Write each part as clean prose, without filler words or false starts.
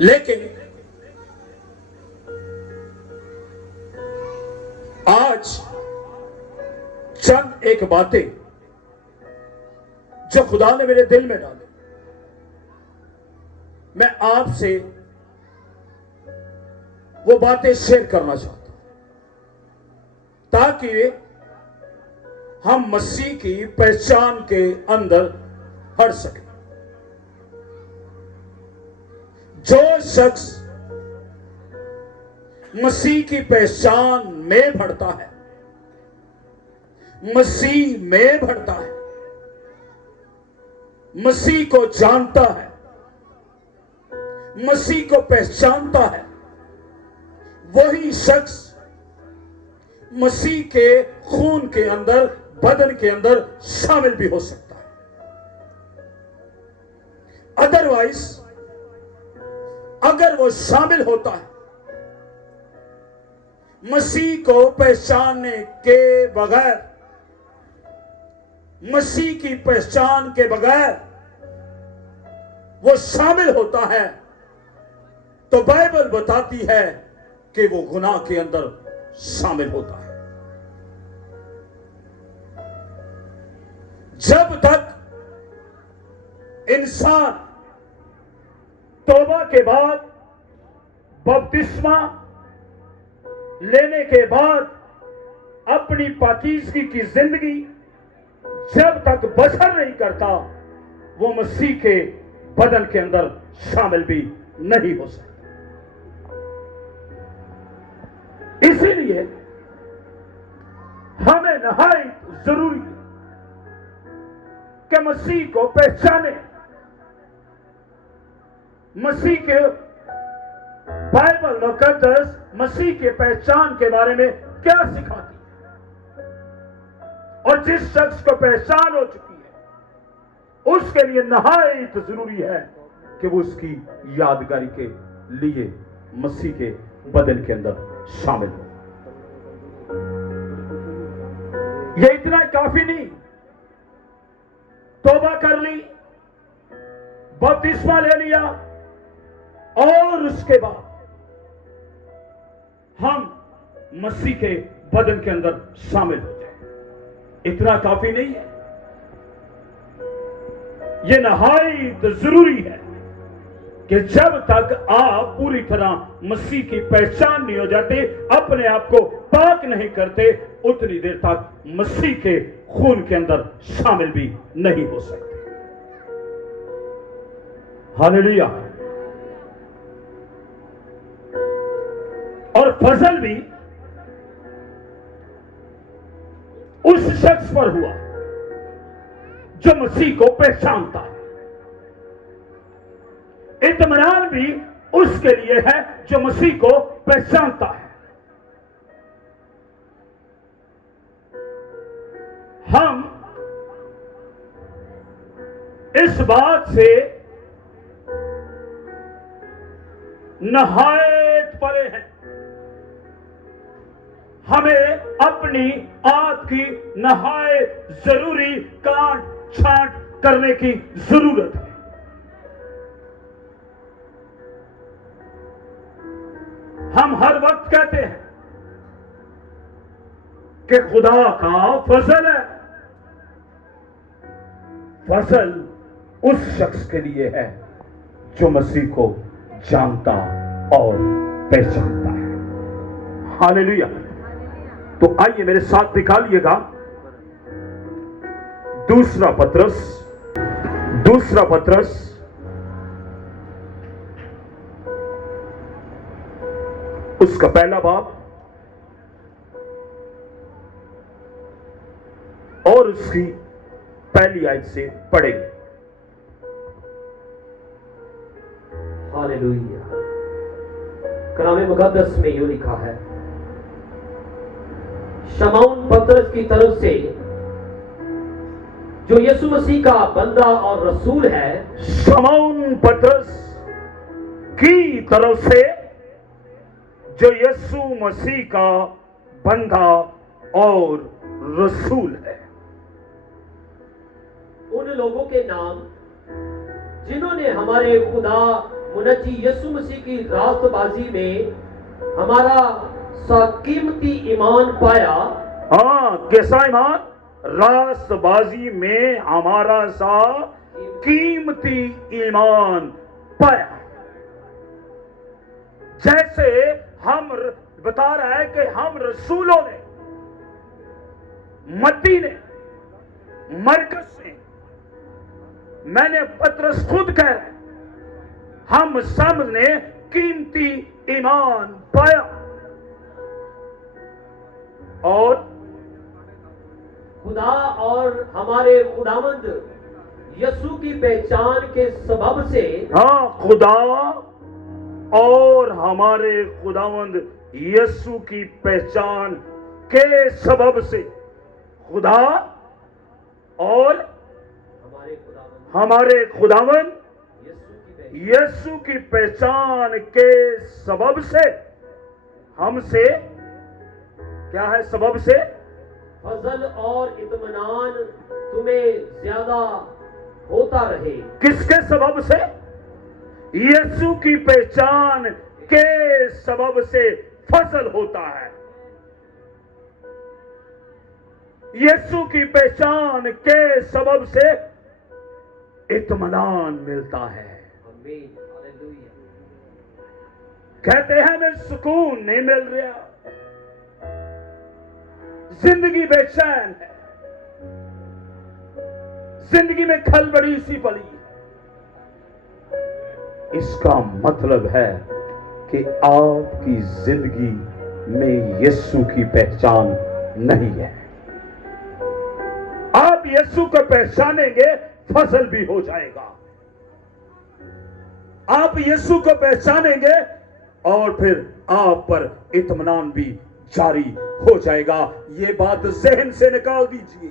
लेकिन आज चंद एक बातें जो खुदा ने मेरे दिल में डाली, मैं आपसे वो बातें शेयर करना चाहता हूं ताकि हम मसीह की पहचान के अंदर बढ़ सकें। जो शख्स मसीह की पहचान में बढ़ता है, मसीह में बढ़ता है, मसीह को जानता है, मसीह को पहचानता है, वही शख्स मसीह के खून के अंदर, बदन के अंदर शामिल भी हो सकता है। अदरवाइज अगर वो शामिल होता है मसीह को पहचानने के बगैर, मसीह की पहचान के बगैर वो शामिल होता है, तो बाइबल बताती है कि वो गुनाह के अंदर शामिल होता है। जब तक इंसान तौबा के बाद, बपतिस्मा लेने के बाद अपनी पाकीज़गी की जिंदगी जब तक बसर नहीं करता, वो मसीह के बदन के अंदर शामिल भी नहीं हो सकता। इसीलिए हमें नहायत जरूरी है कि मसीह को पहचाने। मसीह के बाइबल मुकद्दस मसीह के पहचान के बारे में क्या सिखाती है, और जिस शख्स को पहचान हो चुकी है उसके लिए नहायत जरूरी है कि वो उसकी यादगारी के लिए मसीह के बदन के अंदर शामिल हो। ये इतना काफी नहीं, तौबा कर ली, बपतिस्मा ले लिया और उसके बाद हम मसीह के बदन के अंदर शामिल हो जाए, इतना काफी नहीं है। यह नहायत जरूरी है कि जब तक आप पूरी तरह मसीह की पहचान नहीं हो जाते, अपने आप को पाक नहीं करते, उतनी देर तक मसीह के खून के अंदर शामिल भी नहीं हो सकते। हालेलुया। और फजल भी उस शख्स पर हुआ जो मसीह को पहचानता है, इत्मीनान भी उसके लिए है जो मसीह को पहचानता है। हम इस बात से नहायत परे हैं, हमें अपनी आप की नहायत जरूरी काट छांट करने की जरूरत है। हम हर वक्त कहते हैं कि खुदा का फजल है। फजल उस शख्स के लिए है जो मसीह को जानता और पहचानता है। हालेलुया। तो आइए मेरे साथ निकालिएगा दूसरा पत्रस उसका पहला बाब और उसकी पहली आयत से पढ़ेंगे। हालेलुया। कलाम मुकद्दस में यूं लिखा है, शमौन पतरस की तरफ से जो यीशु मसीह का बंदा और रसूल है। शमौन पतरस की तरफ से जो यीशु मसीह का बंदा और रसूल है, उन लोगों के नाम जिन्होंने हमारे खुदा मुनजी यीशु मसीह की रास्तबाजी में हमारा साकीमती ईमान पाया। हाँ, कैसा ईमान? रास्तबाजी में हमारा सा कीमती ईमान पाया। जैसे हम बता रहा है कि हम रसूलों ने, मत्ती ने, मरकस ने, मैंने पतरस खुद कह रहा है, हम सब ने कीमती ईमान पाया। और खुदा और हमारे खुदावंद यीशु की पहचान के सबब से, हाँ, खुदा और हमारे खुदावंद यीशु की पहचान के सबब से, खुदा और हमारे खुदावंद यीशु की पहचान के सबब से हमसे, क्या है सबब से? फजल और इत्मीनान तुम्हें ज्यादा होता रहे। किसके सबब से? यीशु की पहचान के सबब से फजल होता है। यीशु की पहचान के सबब से इत्मीनान मिलता है। आमीन, हालेलुया। कहते हैं हमें सुकून नहीं मिल रहा, जिंदगी बेचैन है, जिंदगी में खलबली सी पली है। इसका मतलब है कि आपकी जिंदगी में यीशु की पहचान नहीं है। आप यीशु को पहचानेंगे, फसल भी हो जाएगा। आप यीशु को पहचानेंगे और फिर आप पर इत्मीनान भी जारी हो जाएगा। ये बात जहन से निकाल दीजिए।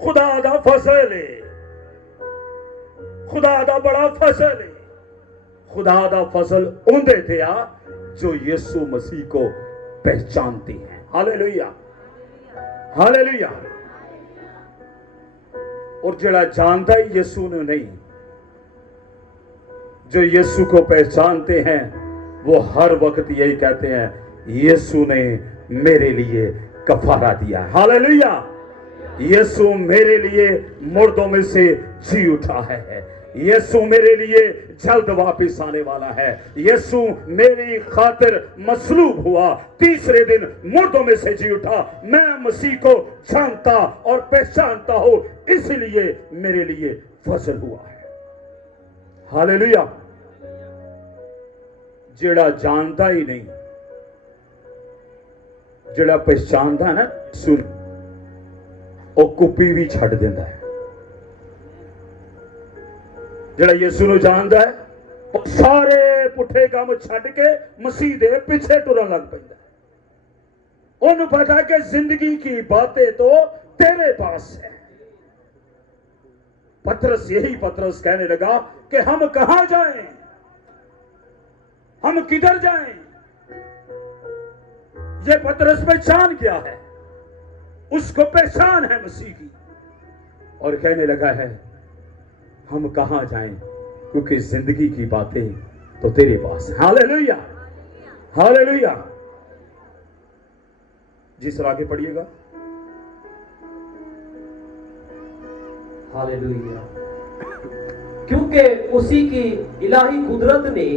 खुदा दा फसल है, खुदा दा बड़ा फसल है। खुदा दा फसल उंदे थे जो यीशु मसीह को पहचानते हैं। Hallelujah, hallelujah. और जड़ा जानता ही यीशु ने नहीं, जो यीशु को पहचानते हैं वो हर वक्त यही कहते हैं, यीशु ने मेरे लिए कफारा दिया। हालेलुया। यीशु मेरे लिए मुर्दों में से जी उठा है। यीशु मेरे लिए जल्द वापस आने वाला है। यीशु मेरी खातिर मसलूब हुआ, तीसरे दिन मुर्दों में से जी उठा। मैं मसीह को जानता और पहचानता हूं, इसलिए मेरे लिए फजल हुआ है। हालेलुया। जेड़ा जानता ही नहीं, जेड़ा पहचानता है ना, सुन, वो कुप्पी भी छड़ देता है। जेड़ा यीशु ਨੂੰ जानता है वो सारे पुठे काम छड़ के मसीह दे पीछे टुरन लग पैंदा है। उन्हें पता है कि जिंदगी की बातें तो तेरे पास है। पतरस कहने लगा कि हम कहां जाएं, हम किधर जाएं। ये पतरस पहचान क्या है? उसको पहचान है मसीह की। और कहने लगा है हम कहां जाएं, क्योंकि जिंदगी की बातें तो तेरे पास है। Hallelujah, hallelujah. जिस आगे पढ़िएगा। हालेलुया। क्योंकि उसी की इलाही कुदरत ने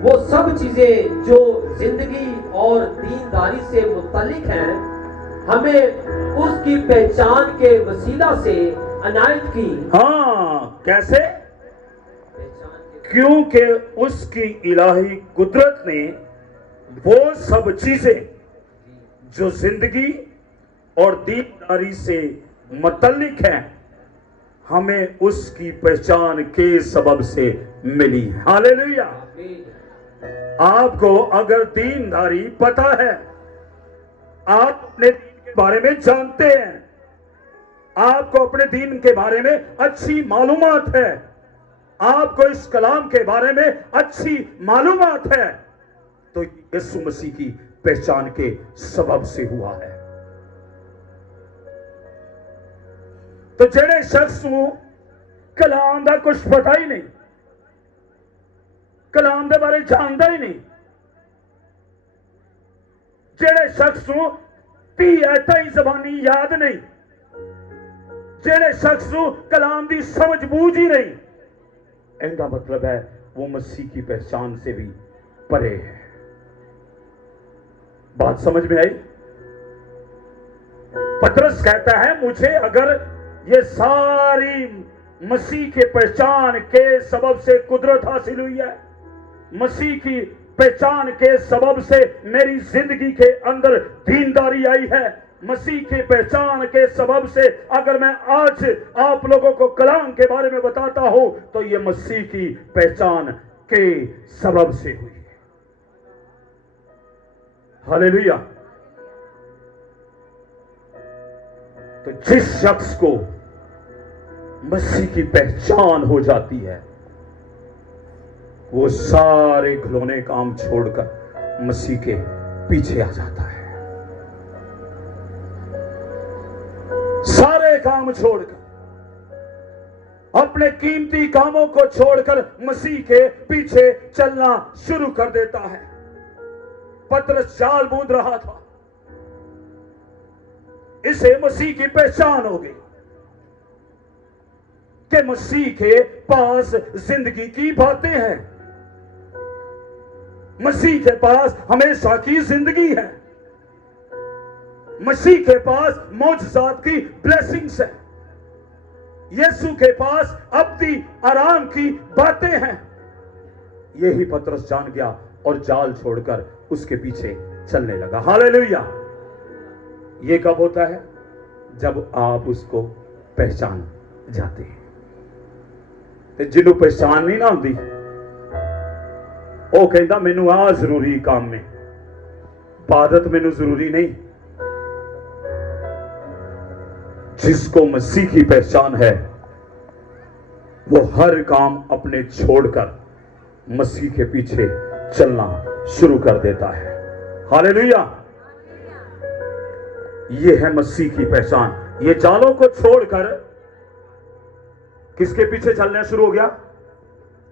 वो सब चीजें जो जिंदगी और दीनदारी से मुत्तलिक हैं, हमें उसकी पहचान के वसीला से अनायत की। हाँ, कैसे? क्योंकि उसकी इलाही कुदरत ने वो सब चीजें जो जिंदगी और दीनदारी से मुत्तलिक हैं, हमें उसकी पहचान के सबब से मिली। हालेलुया। आपको अगर दीनदारी पता है, आप अपने दीन के बारे में जानते हैं, आपको अपने दीन के बारे में अच्छी मालूमात है, आपको इस कलाम के बारे में अच्छी मालूमात है, तो यीशु मसीह की पहचान के सबब से हुआ है। तो जेड़े शख्स को कलाम का कुछ पता ही नहीं, कलाम के बारे जानता ही नहीं, जेड़े शख्स नूं 30 आयतां ही ज़बानी याद नहीं, जेड़े शख्स नूं कलाम की समझ बूझ ही नहीं, इनका मतलब है वो मसीह की पहचान से भी परे है। बात समझ में आई? पतरस कहता है मुझे अगर ये सारी मसीह के पहचान के सबब से कुदरत हासिल हुई है, मसीह की पहचान के सबब से मेरी जिंदगी के अंदर दीनदारी आई है, मसीह की पहचान के सबब से अगर मैं आज आप लोगों को कलाम के बारे में बताता हूं तो ये मसीह की पहचान के सबब से हुई है। हालेलुया। तो जिस शख्स को मसीह की पहचान हो जाती है वो सारे घिनौने काम छोड़कर मसीह के पीछे आ जाता है, सारे काम छोड़कर, अपने कीमती कामों को छोड़कर मसीह के पीछे चलना शुरू कर देता है। पतरस जाल बूंद रहा था, इसे मसीह की पहचान हो गई कि मसीह के पास जिंदगी की बातें हैं, मसीह के पास हमेशा की जिंदगी है, मसीह के पास मौजज़ात की ब्लेसिंग्स है, यीशु के पास अब्दी आराम की बातें हैं। यही पतरस जान गया और जाल छोड़कर उसके पीछे चलने लगा। हालेलुया। ये कब होता है? जब आप उसको पहचान जाते हैं। ते जिन्हों पहचान नहीं ना होती वो कहता मैनू आ जरूरी काम में, इबादत मैनू जरूरी नहीं। जिसको मसीह की पहचान है वो हर काम अपने छोड़कर मसीह के पीछे चलना शुरू कर देता है। हालेलुया। ये है मसीह की पहचान। ये जालों को छोड़कर किसके पीछे चलना शुरू हो गया?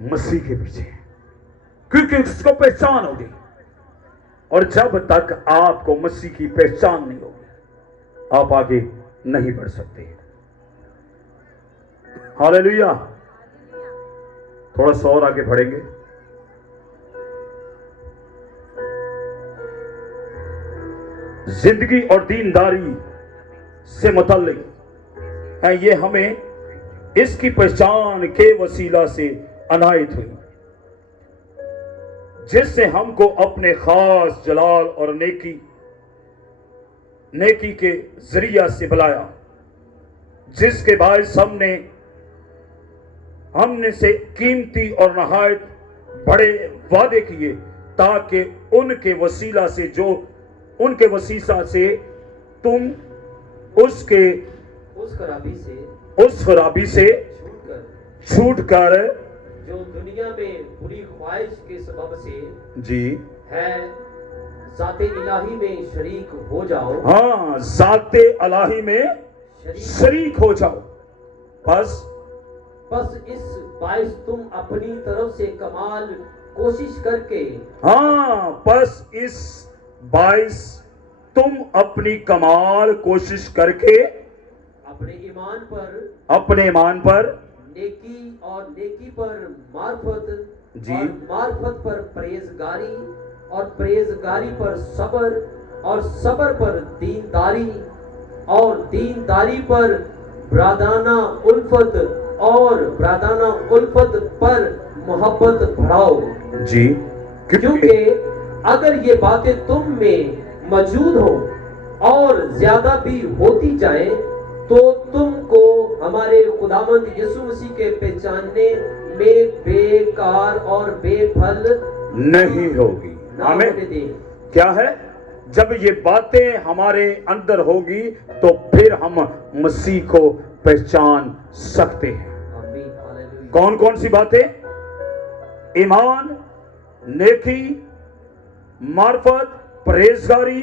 मसीह के पीछे, क्योंकि उसको पहचान हो गई। और जब तक आपको मसीह की पहचान नहीं होगी आप आगे नहीं बढ़ सकते। हालेलुया। थोड़ा सा और आगे बढ़ेंगे। जिंदगी और दीनदारी से मुतल्लिक है ये हमें इसकी पहचान के वसीला से अनायत हुई, जिससे हमको अपने खास जलाल और नेकी के जरिया से बुलाया, जिसके बायस हमने से कीमती और नहायत बड़े वादे किए, ताकि उनके वसीला से तुम उस खराबी से छूटकर जो दुनिया में बुरी ख्वाहिश के सबब से जी है ज़ाते इलाही में शरीक हो जाओ। हाँ, ज़ाते इलाही में शरीक हो जाओ। बस इस बाइस तुम अपनी तरफ से कमाल कोशिश करके, हाँ, बस इस बाइस तुम अपनी कमाल कोशिश करके अपने ईमान पर नेकी पर मार्फत जी, और मार्फत पर परहेजगारी और परहेजगारी पर सब्र और सब्र पर दीनदारी और दीनदारी पर ब्रादाना उल्फत और ब्रादाना उल्फत पर मोहब्बत बढ़ाओ जी। क्योंकि अगर ये बातें तुम में मौजूद हो और ज्यादा भी होती जाए तो तुमको हमारे खुदावंद यीशु मसीह के पहचानने में बेकार और बेफल नहीं होगी। आमीन। क्या है? जब ये बातें हमारे अंदर होगी तो फिर हम मसीह को पहचान सकते हैं। कौन कौन सी बातें? ईमान, नेकी, मार्फत, परहेजगारी,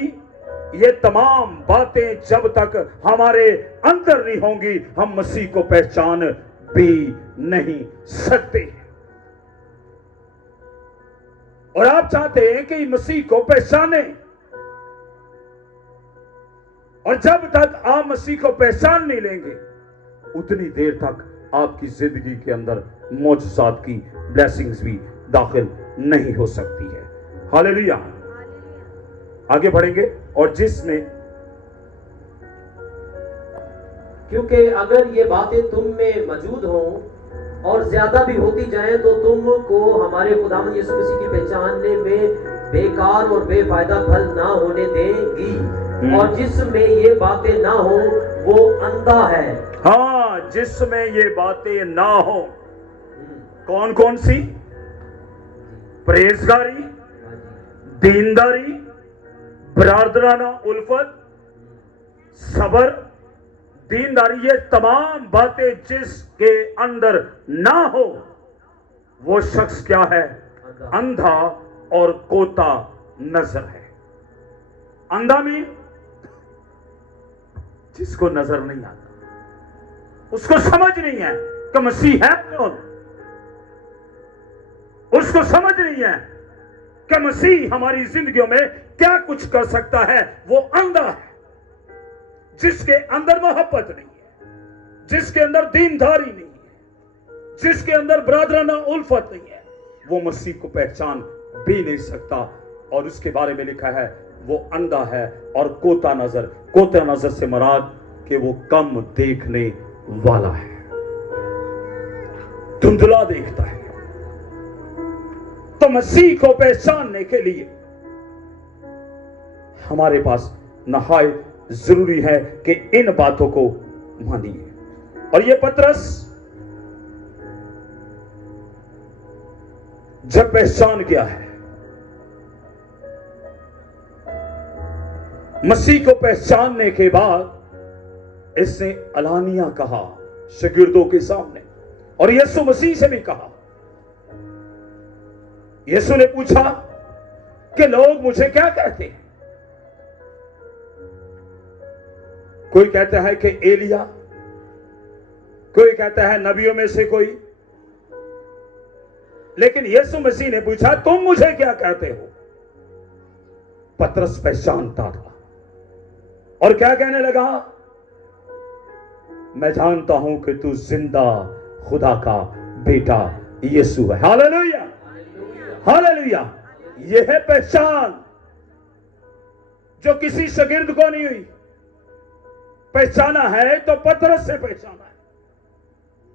ये तमाम बातें जब तक हमारे अंदर नहीं होंगी हम मसीह को पहचान भी नहीं सकते। और आप चाहते हैं कि मसीह को पहचाने, और जब तक आप मसीह को पहचान नहीं लेंगे उतनी देर तक आपकी जिंदगी के अंदर मौजूदात की ब्लेसिंग्स भी दाखिल नहीं हो सकती है। हालेलुया। आगे बढ़ेंगे, और जिसमें, क्योंकि अगर ये बातें तुम में मौजूद हों और ज्यादा भी होती जाएं तो तुमको हमारे खुदावंद यीशु मसीह की पहचानने में बेकार और बेफायदा फल ना होने देगी। और जिसमें ये बातें ना हो वो अंधा है। हाँ, जिसमें ये बातें ना हो। कौन कौन सी? परहेजगारी, दीनदारी, बरादराना उल्फत, सबर, दीनदारी, ये तमाम बातें जिसके अंदर ना हो वो शख्स क्या है? अंधा और कोता नजर है। अंधा में जिसको नजर नहीं आता, उसको समझ नहीं है कि मसीह है कौन, उसको समझ नहीं है कि मसीह हमारी जिंदगियों में क्या कुछ कर सकता है। वो अंधा है जिसके अंदर मोहब्बत नहीं है, जिसके अंदर दीनदारी नहीं है, जिसके अंदर बरादराना उल्फत नहीं है, वो मसीह को पहचान भी नहीं सकता। और उसके बारे में लिखा है वो अंधा है और कोता नजर। कोता नजर से मुराद कि वो कम देखने वाला है, धुंधला देखता है। तो मसीह को पहचानने के लिए हमारे पास नहायत जरूरी है कि इन बातों को मानिए। और ये पतरस जब पहचान गया है, मसीह को पहचानने के बाद इसने अलानिया कहा शागिर्दों के सामने, और यीशु मसीह से भी कहा। यीशु ने पूछा कि लोग मुझे क्या कहते हैं? कोई कहता है कि एलिया, कोई कहता है नबियों में से कोई, लेकिन यीशु मसीह ने पूछा तुम मुझे क्या कहते हो? पतरस पहचानता था और क्या कहने लगा? मैं जानता हूं कि तू जिंदा खुदा का बेटा यीशु है। Hallelujah, hallelujah. यह है पहचान जो किसी शागिर्द को नहीं हुई। पहचाना है तो पतरस से पहचाना है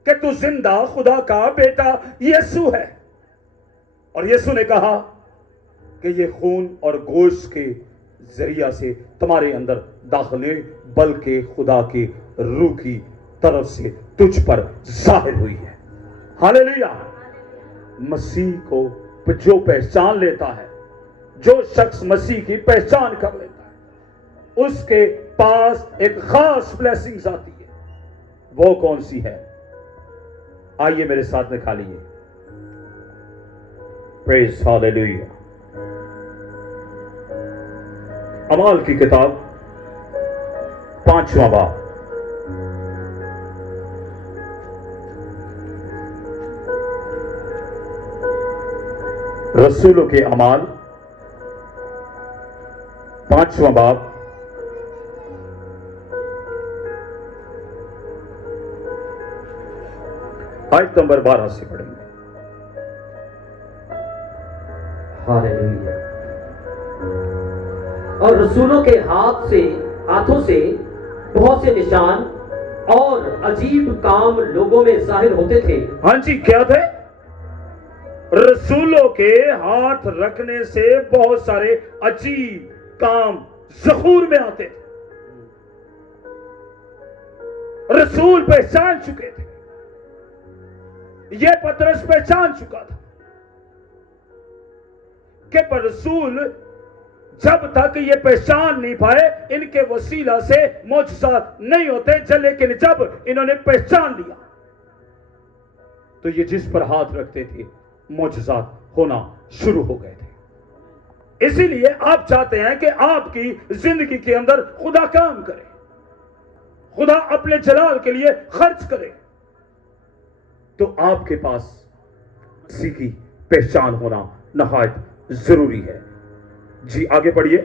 कि तू जिंदा खुदा का बेटा यीशु है। और यीशु ने कहा कि ये खून और गोश्त के जरिया से तुम्हारे अंदर दाखिल नहीं, बल्कि खुदा की रूह की तरफ से तुझ पर जाहिर हुई है। हालेलुया। मसीह को जो पहचान लेता है, जो शख्स मसीह की पहचान कर लेता है, उसके पास एक खास ब्लेसिंग्स आती है। वो कौन सी है? आइए मेरे साथ में खा लीजिए। Praise hallelujah. अमाल की किताब 5वां बाब, रसूलों के अमाल 5वां बाब, आयत नंबर 12 से पढ़ेंगे। हालेलुया। और रसूलों के हाथों से बहुत से निशान और अजीब काम लोगों में जाहिर होते थे। हाँ जी, क्या थे? रसूलों के हाथ रखने से बहुत सारे अजीब काम ज़हूर में आते थे। रसूल पहचान चुके थे, यह पतरस पहचान चुका था कि पर रसूल जब तक ये पहचान नहीं पाए इनके वसीला से मौजूदात नहीं होते। लेकिन जब इन्होंने पहचान लिया तो ये जिस पर हाथ रखते थे मौजूदात होना शुरू हो गए थे। इसीलिए आप चाहते हैं कि आपकी जिंदगी के अंदर खुदा काम करे, खुदा अपने जलाल के लिए खर्च करे, तो आपके पास मसीह की पहचान होना नहायत जरूरी है। जी आगे पढ़िए।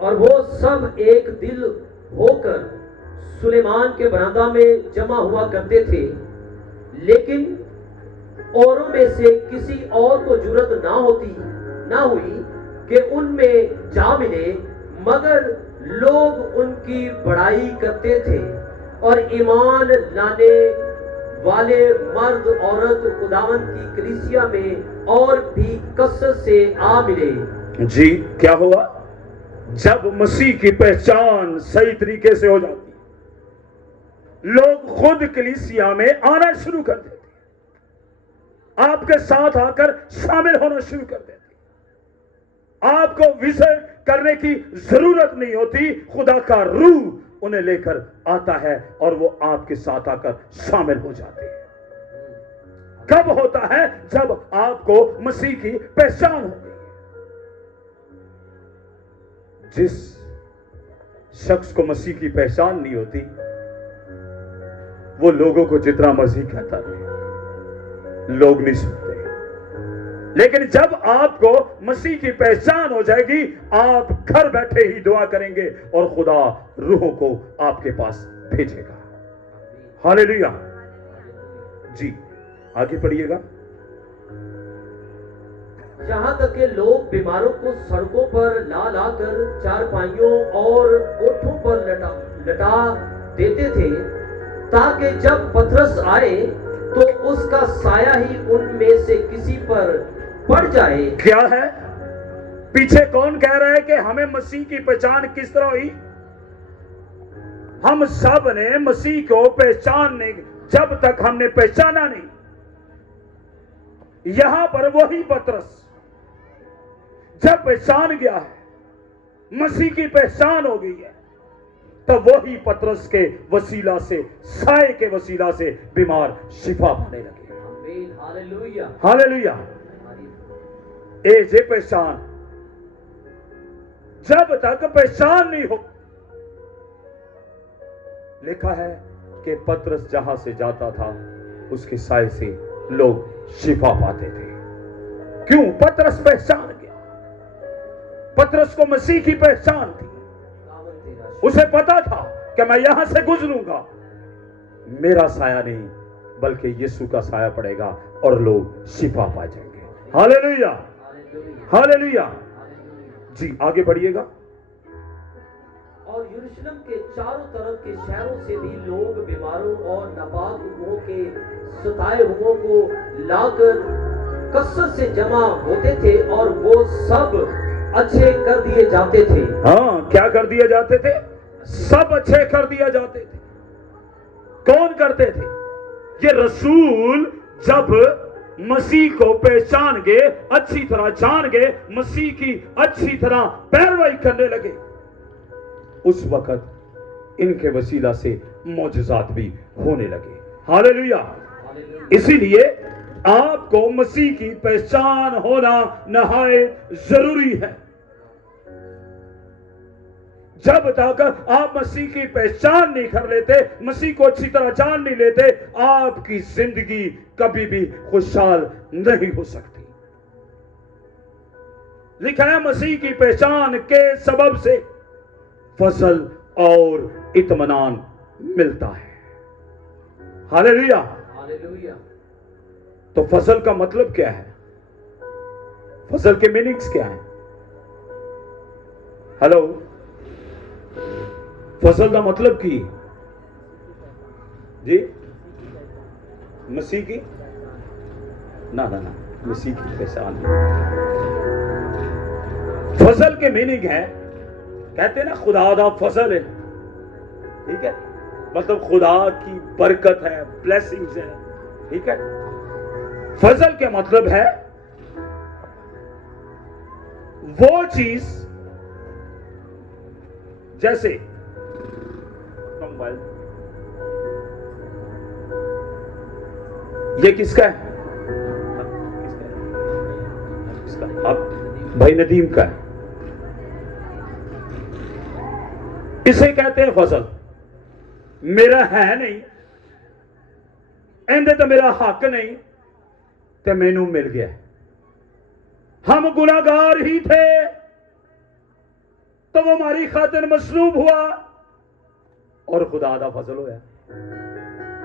और वो सब एक दिल होकर सुलेमान के बरामदा में जमा हुआ करते थे, लेकिन औरों में से किसी और को जुर्रत ना हुई कि उनमें जा मिले, मगर लोग उनकी बड़ाई करते थे और ईमान लाने वाले मर्द औरत खुदावंद की कलीसिया में और भी कसरत से आ मिले। जी क्या हुआ? जब मसीह की पहचान सही तरीके से हो जाती, लोग खुद कलीसिया में आना शुरू कर देते, आपके साथ आकर शामिल होना शुरू कर देते। आपको विजिट करने की जरूरत नहीं होती, खुदा का रूह उन्हें लेकर आता है और वो आपके साथ आकर शामिल हो जाते हैं। कब होता है? जब आपको मसीह की पहचान होती है। जिस शख्स को मसीह की पहचान नहीं होती, वो लोगों को जितना मर्जी कहता रहे, लोग नहीं सुनते। लेकिन जब आपको मसीह की पहचान हो जाएगी, आप घर बैठे ही दुआ करेंगे और खुदा रूहों को आपके पास भेजेगा। हालेलुया। जी आगे पढ़िएगा। यहाँ तक के लोग बीमारों को सड़कों पर ला लाकर चारपाइयों और कोठों पर लटा देते थे, ताकि जब पतरस आए तो उसका साया ही उनमें से किसी पर पड़ जाए। क्या है? पीछे कौन कह रहा है कि हमें मसीह की पहचान किस तरह हुई? हम सब ने मसीह को पहचानने, जब तक हमने पहचाना नहीं, यहां पर वही पतरस जब पहचान गया है, मसीह की पहचान हो गई है, तब वही पतरस के वसीला से, साए के वसीला से बीमार शिफा पाने लगे। Hallelujah, hallelujah. ये पहचान, जब तक पहचान नहीं हो, लिखा है कि पतरस जहां से जाता था उसके साए से लोग शिफा पाते थे। क्यों? पतरस पहचान गया। पतरस को मसीह की पहचान थी। उसे पता था कि मैं यहां से गुजरूंगा, मेरा साया नहीं बल्कि यीशु का साया पड़ेगा और लोग शिफा पा जाएंगे। Hallelujah, hallelujah. जी आगे बढ़िएगा। और यरूशलेम के चारों तरफ के शहरों से भी लोग बीमारों और नापाक रूहों के सताए हुओं को लाकर कसरत से जमा होते थे और वो सब अच्छे कर दिए जाते थे। हाँ, क्या कर दिए जाते थे? सब अच्छे कर दिए जाते थे। कौन करते थे? ये रसूल जब मसीह को पहचान गए, अच्छी तरह जान गए, मसीह की अच्छी तरह पैरवी करने लगे, उस वक्त इनके वसीला से मौजज़ात भी होने लगे। हालेलुया। इसीलिए आपको मसीह की पहचान होना नहायत जरूरी है। जब तक आप मसीह की पहचान नहीं कर लेते, मसीह को अच्छी तरह जान नहीं लेते, आपकी जिंदगी कभी भी खुशहाल नहीं हो सकती। लिखा है मसीह की पहचान के सबब से फजल और इत्मीनान मिलता है। Hallelujah, hallelujah. तो फजल का मतलब क्या है? फजल के मीनिंग्स क्या है? हेलो, फजल का मतलब की जी मसीह की ना ना ना मसीह की पहचान। फजल के मीनिंग है, कहते हैं ना खुदा दा फजल है, ठीक है, मतलब खुदा की बरकत है, ब्लेसिंग्स है, ठीक है। फजल के मतलब है वो चीज, जैसे मोबाइल, ये किसका है? किसका? अब भाई नदीम का है। इसे कहते हैं फजल। मेरा है नहीं, एंदे तो मेरा हक नहीं, ते मैनू मिल गया। हम गुनाहगार ही थे तो वो हमारी खातिर मसलूब हुआ और खुदा दा फजल होया।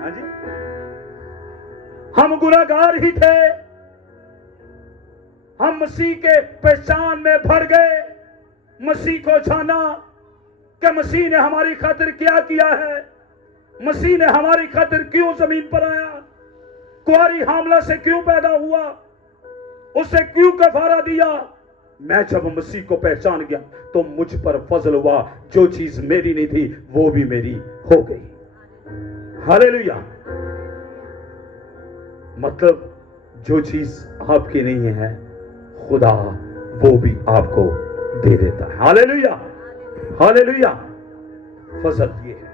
हाँ जी, हम गुनाहगार ही थे, हम मसीह के पहचान में भर गए, मसीह को जाना कि मसीह ने हमारी खातिर क्या किया है, मसीह ने हमारी खातिर क्यों जमीन पर आया, कुंवारी हामला से क्यों पैदा हुआ, उसे क्यों कफारा दिया। मैं जब मसीह को पहचान गया तो मुझ पर फजल हुआ, जो चीज मेरी नहीं थी वो भी मेरी हो गई। हालेलुया। मतलब जो चीज आपकी नहीं है खुदा वो भी आपको दे देता है। Hallelujah, hallelujah. फजल ये है,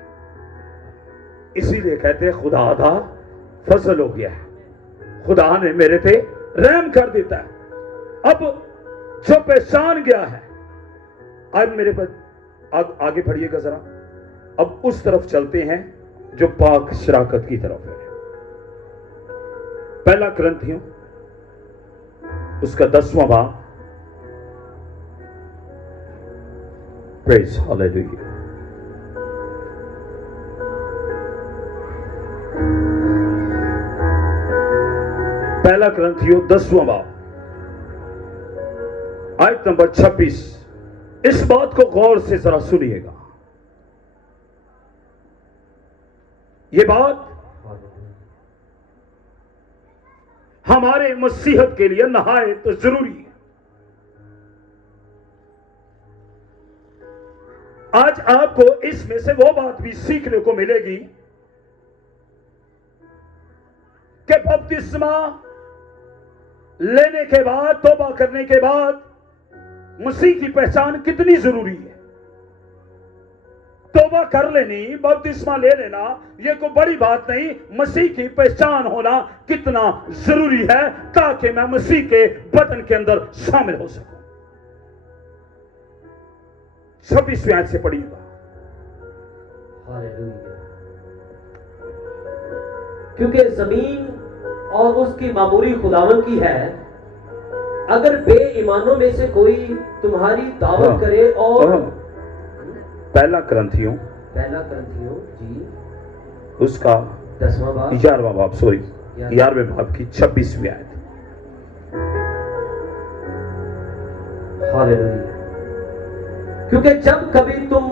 इसीलिए कहते हैं खुदा दा फजल हो गया है, खुदा ने मेरे पे रहम कर देता है। अब जो पहचान गया है, अब मेरे पर आगे बढ़िएगा जरा, अब उस तरफ चलते हैं जो पाक शराकत की तरफ है। पहला कुरिन्थियों उसका 10वां बाब। Praise hallelujah. पहला कुरिन्थियों 10वां बाब आयत नंबर 26। इस बात को गौर से जरा सुनिएगा। यह बात हमारे मसीहत के लिए नहायत जरूरी है। आज आपको इसमें से वो बात भी सीखने को मिलेगी कि बपतिस्मा लेने के बाद, तौबा करने के बाद मसीह की पहचान कितनी जरूरी है। तौबा कर लेनी, बपतिस्मा ले लेना, यह कोई बड़ी बात नहीं। मसीह की पहचान होना कितना जरूरी है ताकि मैं मसीह के बदन के अंदर शामिल हो सकूं। 26वें आयत से पढ़िएगा। हालेलुया। क्योंकि जमीन और उसकी मामूरी खुदावन की है, अगर बेईमानों में से कोई तुम्हारी दावत करे और पहला कुरिन्थियों जी उसका 10वां बाब 11वां बाब, सॉरी 11वें बाब की 26वीं आयत। हालेलुया। क्योंकि जब कभी तुम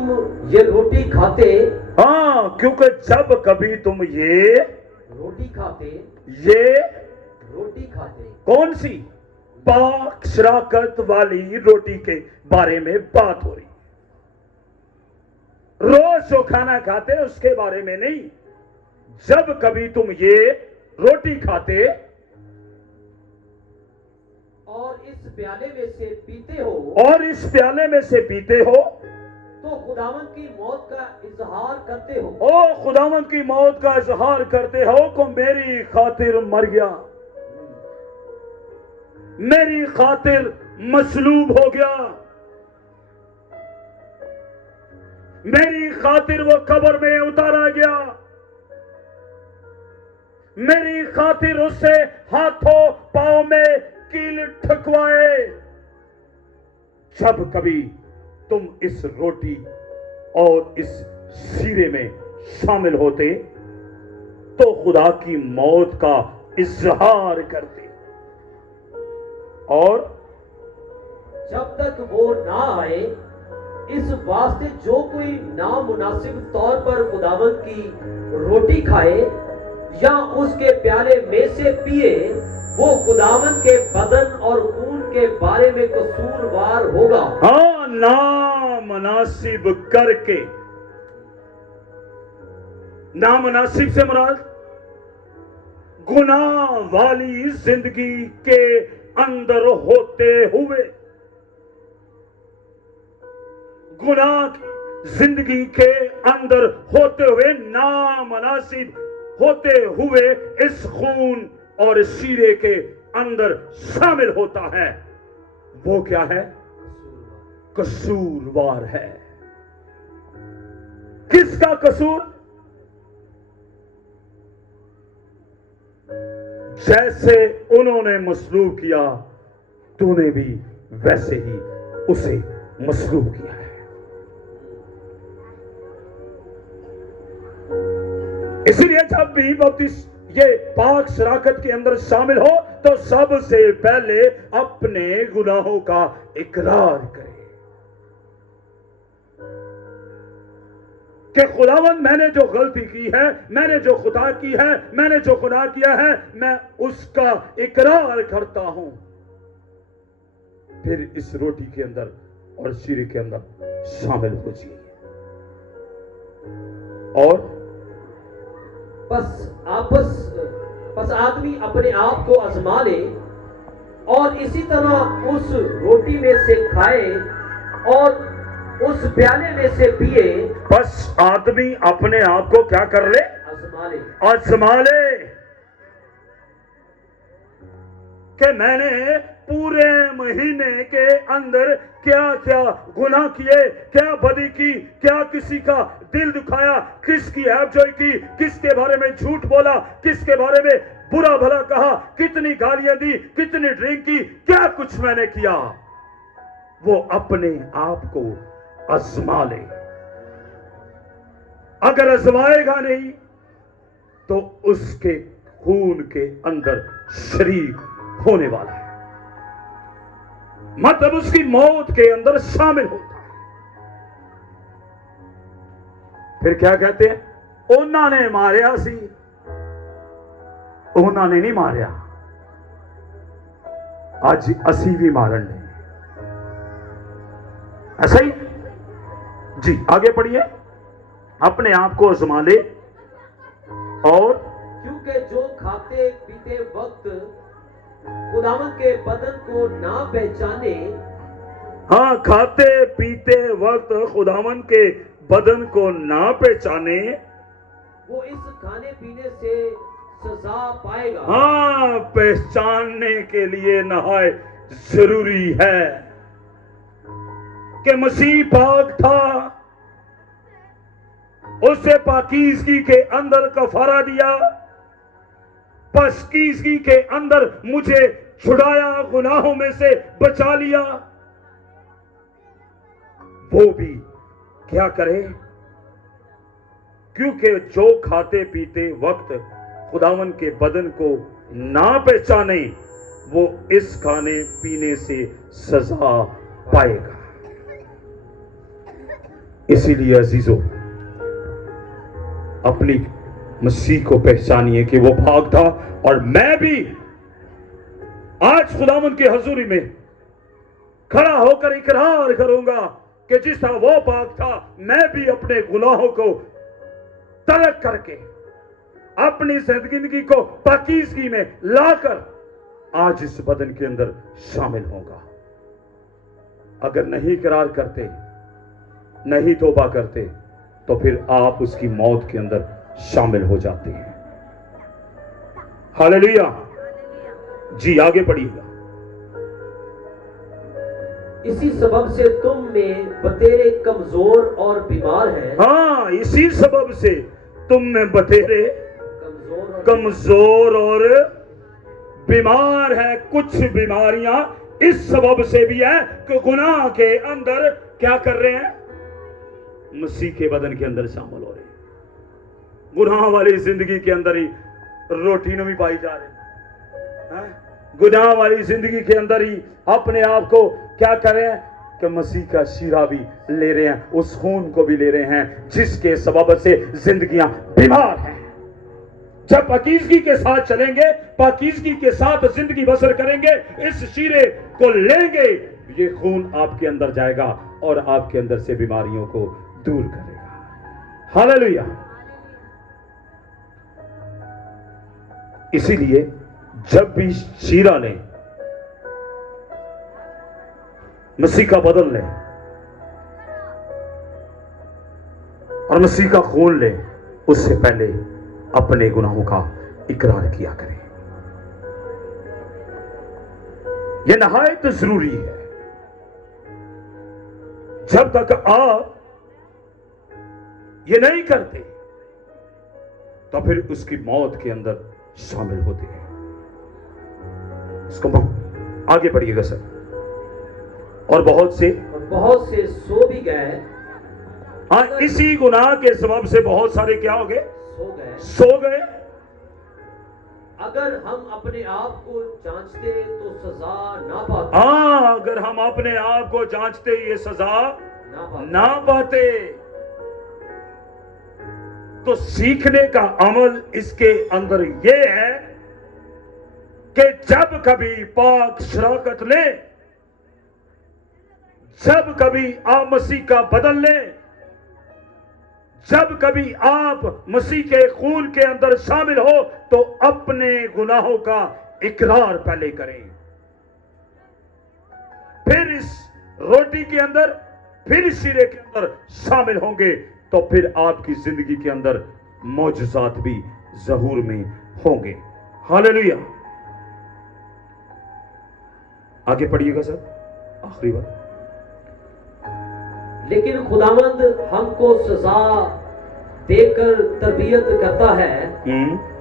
ये रोटी खाते, हाँ, क्योंकि जब कभी तुम ये रोटी खाते कौन सी? पाक शराकत वाली रोटी के बारे में बात हो रही। रोज जो खाना खाते उसके बारे में नहीं। जब कभी तुम ये रोटी खाते और इस प्याले में से पीते हो तो खुदावंद की मौत का इजहार करते हो। ओ खुदावंद की मौत का इजहार करते हो को मेरी खातिर मर गया, मेरी खातिर मसलूब हो गया, मेरी खातिर वो कब्र में उतारा गया, मेरी खातिर उससे हाथों पांव में कील ठकवाए। जब कभी तुम इस रोटी और इस सीरे में शामिल होते तो खुदा की मौत का इजहार करते, और जब तक वो ना आए, इस वास्ते जो कोई नामुनासिब तौर पर खुदावंद की रोटी खाए या उसके प्याले में से पिए, वो खुदावंद के बदन और खून के बारे में कसूरवार होगा। हाँ, नामुनासिब करके, नामुनासिब से मुराद गुनाह वाली जिंदगी के अंदर होते हुए, गुनाह की जिंदगी के अंदर होते हुए, नामुनासिब होते हुए इस खून और सीरे के अंदर शामिल होता है। वो क्या है? कसूरवार है। किसका कसूर? जैसे उन्होंने मसलूब किया तूने भी वैसे ही उसे मसलूब किया है। इसलिए जब भी बपतिस्मा ये पाक शराकत के अंदर शामिल हो तो सबसे पहले अपने गुनाहों का इकरार करे कि खुदावंद मैंने जो गलती की है, मैंने जो खुदा की है, मैंने जो गुनाह किया है, मैं उसका इकरार करता हूं। फिर इस रोटी के अंदर और शीरे के अंदर शामिल हो जाइए। और बस आदमी अपने आप को आजमा ले और इसी तरह उस रोटी में से खाए और उस प्याले में से पिए। बस आदमी अपने आप को क्या कर ले? आजमा ले कि मैंने पूरे महीने के अंदर क्या क्या गुनाह किए, क्या बदी की, क्या किसी का दिल दुखाया, किसकी ऐबजोई की, किसके बारे में झूठ बोला, किसके बारे में बुरा भला कहा, कितनी गालियां दी, कितनी ड्रिंक की, क्या कुछ मैंने किया। वो अपने आप को आजमा ले। अगर आजमाएगा नहीं तो उसके खून के अंदर शरीक होने वाला है, मतलब उसकी मौत के अंदर शामिल होता है। फिर क्या कहते हैं? उन्होंने मारिया सी, उन्होंने नहीं मारिया, आज असी भी मारन ले। ऐसा ही जी। आगे पढ़िए। अपने आप को आजमा ले और क्योंकि जो खाते पीते वक्त खुदावंद के बदन को ना पहचाने। हाँ, खाते पीते वक्त खुदावंद के बदन को ना पहचाने, वो इस खाने पीने से सजा पाएगा। हाँ, पहचानने के लिए नहायत जरूरी है कि मसीह पाक था, उसे पाकीज़गी के अंदर कफारा दिया, पाकीज़गी के अंदर मुझे छुड़ाया, गुनाहों में से बचा लिया। वो भी क्या करे? क्योंकि जो खाते पीते वक्त खुदावन के बदन को ना पहचाने, वो इस खाने पीने से सजा पाएगा। इसीलिए अजीजों, अपनी मसीह को पहचानिए कि वो भाग था और मैं भी आज खुदावंद की हजूरी में खड़ा होकर इकरार करूंगा कि जिस तरह वो भाग था, मैं भी अपने गुनाहों को तर्क करके अपनी जिंदगी को पाकीज़गी में लाकर आज इस बदन के अंदर शामिल होगा। अगर नहीं इकरार करते, नहीं तौबा करते, तो फिर आप उसकी मौत के अंदर शामिल हो जाते हैं। हालेलुया जी। आगे पढ़िएगा। इसी सबब से तुम में बतेरे कमजोर और बीमार हैं। हाँ, इसी सबब से तुम में बतेरे कमजोर और बीमार है। कुछ बीमारियां इस सबब से भी है कि गुनाह के अंदर क्या कर रहे हैं? मसीह के बदन के अंदर शामिल हो रहे हैं। गुनाह वाली जिंदगी के अंदर ही रोटी में भी पाई जा रही है। गुनाह वाली जिंदगी के अंदर ही अपने आप को क्या कर रहे हैं कि मसीह का शीरा भी ले रहे हैं, उस खून को भी ले रहे हैं जिसके सबब से जिंदगियां बीमार हैं। जब पाकीज़गी के साथ चलेंगे, पाकीज़गी के साथ जिंदगी बसर करेंगे, इस शीरे को लेंगे, ये खून आपके अंदर जाएगा और आपके अंदर से बीमारियों को दूर करेगा। हालेलुया। इसीलिए जब भी शीरा लें, मसीह का बदन लें और मसीह का खून लें, उससे पहले अपने गुनाहों का इकरार किया करें। यह नहायत जरूरी है। जब तक आप ये नहीं करते तो फिर उसकी मौत के अंदर शामिल होते हैं। उसको आगे बढ़िएगा सर। और बहुत से सो भी गए। हाँ, इसी गुनाह के सबब से बहुत सारे क्या हो गए? सो गए। अगर हम अपने आप को जांचते तो सजा ना पाते। हाँ, अगर हम अपने आप को जांचते ये सजा ना पाते। तो सीखने का अमल इसके अंदर ये है कि जब कभी पाक शराकत ले, जब कभी आप मसीह का बदल ले, जब कभी आप मसीह के खून के अंदर शामिल हो, तो अपने गुनाहों का इकरार पहले करें। फिर इस रोटी के अंदर, फिर शीरे के अंदर शामिल होंगे, तो फिर आपकी जिंदगी के अंदर मौजज़ात भी ज़हूर में होंगे। हालेलुया। आगे पढ़िएगा सर, आखिरी बात। लेकिन खुदावंद हमको सजा देकर तरबियत करता है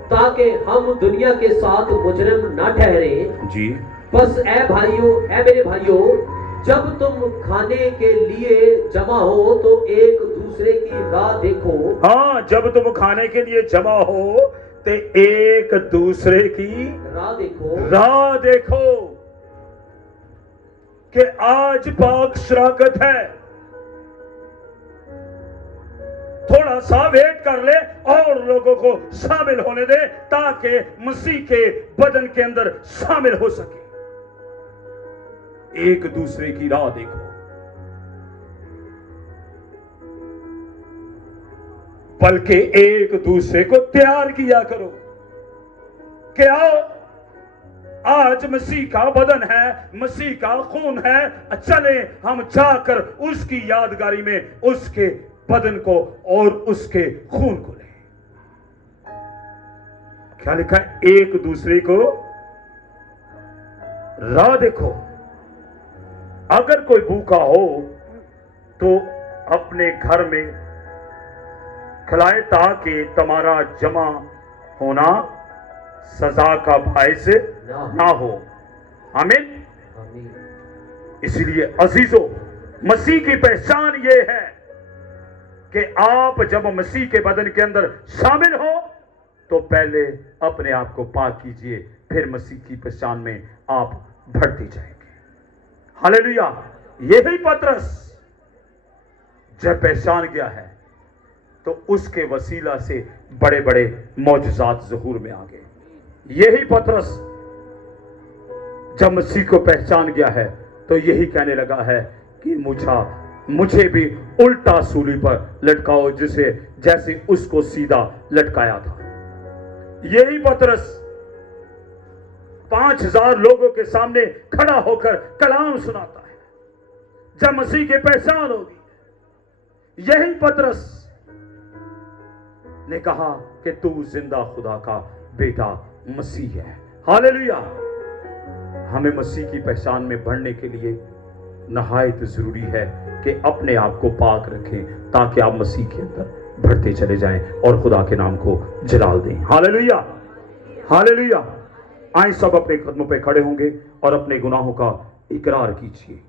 ताकि हम दुनिया के साथ मुजरिम ना ठहरे जी। बस ऐ मेरे भाइयों, जब तुम खाने के लिए जमा हो तो एक दूसरे की राह देखो। हाँ, जब तुम खाने के लिए जमा हो तो एक दूसरे की राह देखो कि आज पाक शराकत है, थोड़ा सा वेट कर ले और लोगों को शामिल होने दे ताकि मसीह के बदन के अंदर शामिल हो सके। एक दूसरे की राह देखो। बल्कि एक दूसरे को तैयार किया करो कि आओ, आज मसीह का बदन है, मसीह का खून है, चले हम जाकर उसकी यादगारी में उसके बदन को और उसके खून को ले। क्या लिखा है? एक दूसरे को राह देखो। अगर कोई भूखा हो तो अपने घर में खिलाए ताकि तुम्हारा जमा होना सजा का भय से ना हो। आमीन। इसलिए अजीजों, मसीह की पहचान ये है कि आप जब मसीह के बदन के अंदर शामिल हो तो पहले अपने आप को पाक कीजिए, फिर मसीह की पहचान में आप बढ़ते जाएंगे। हालेलुया। यही पतरस जब पहचान गया है तो उसके वसीला से बड़े बड़े मौजज़ात ज़हूर में आ गए। यही पतरस जब मसीह को पहचान गया है तो यही कहने लगा है कि मुझे भी उल्टा सूली पर लटकाओ जैसे उसको सीधा लटकाया था। यही पतरस 5000 लोगों के सामने खड़ा होकर कलाम सुनाता है जब मसीह की पहचान होगी। यही पतरस ने कहा कि तू जिंदा खुदा का बेटा मसीह है। हालेलुया। हमें मसीह की पहचान में बढ़ने के लिए नहायत जरूरी है कि अपने आप को पाक रखें ताकि आप मसीह के अंदर बढ़ते चले जाएं और खुदा के नाम को जलाल दें। हालेलुया। हालेलुया। आए सब अपने कदमों पे खड़े होंगे और अपने गुनाहों का इकरार कीजिए।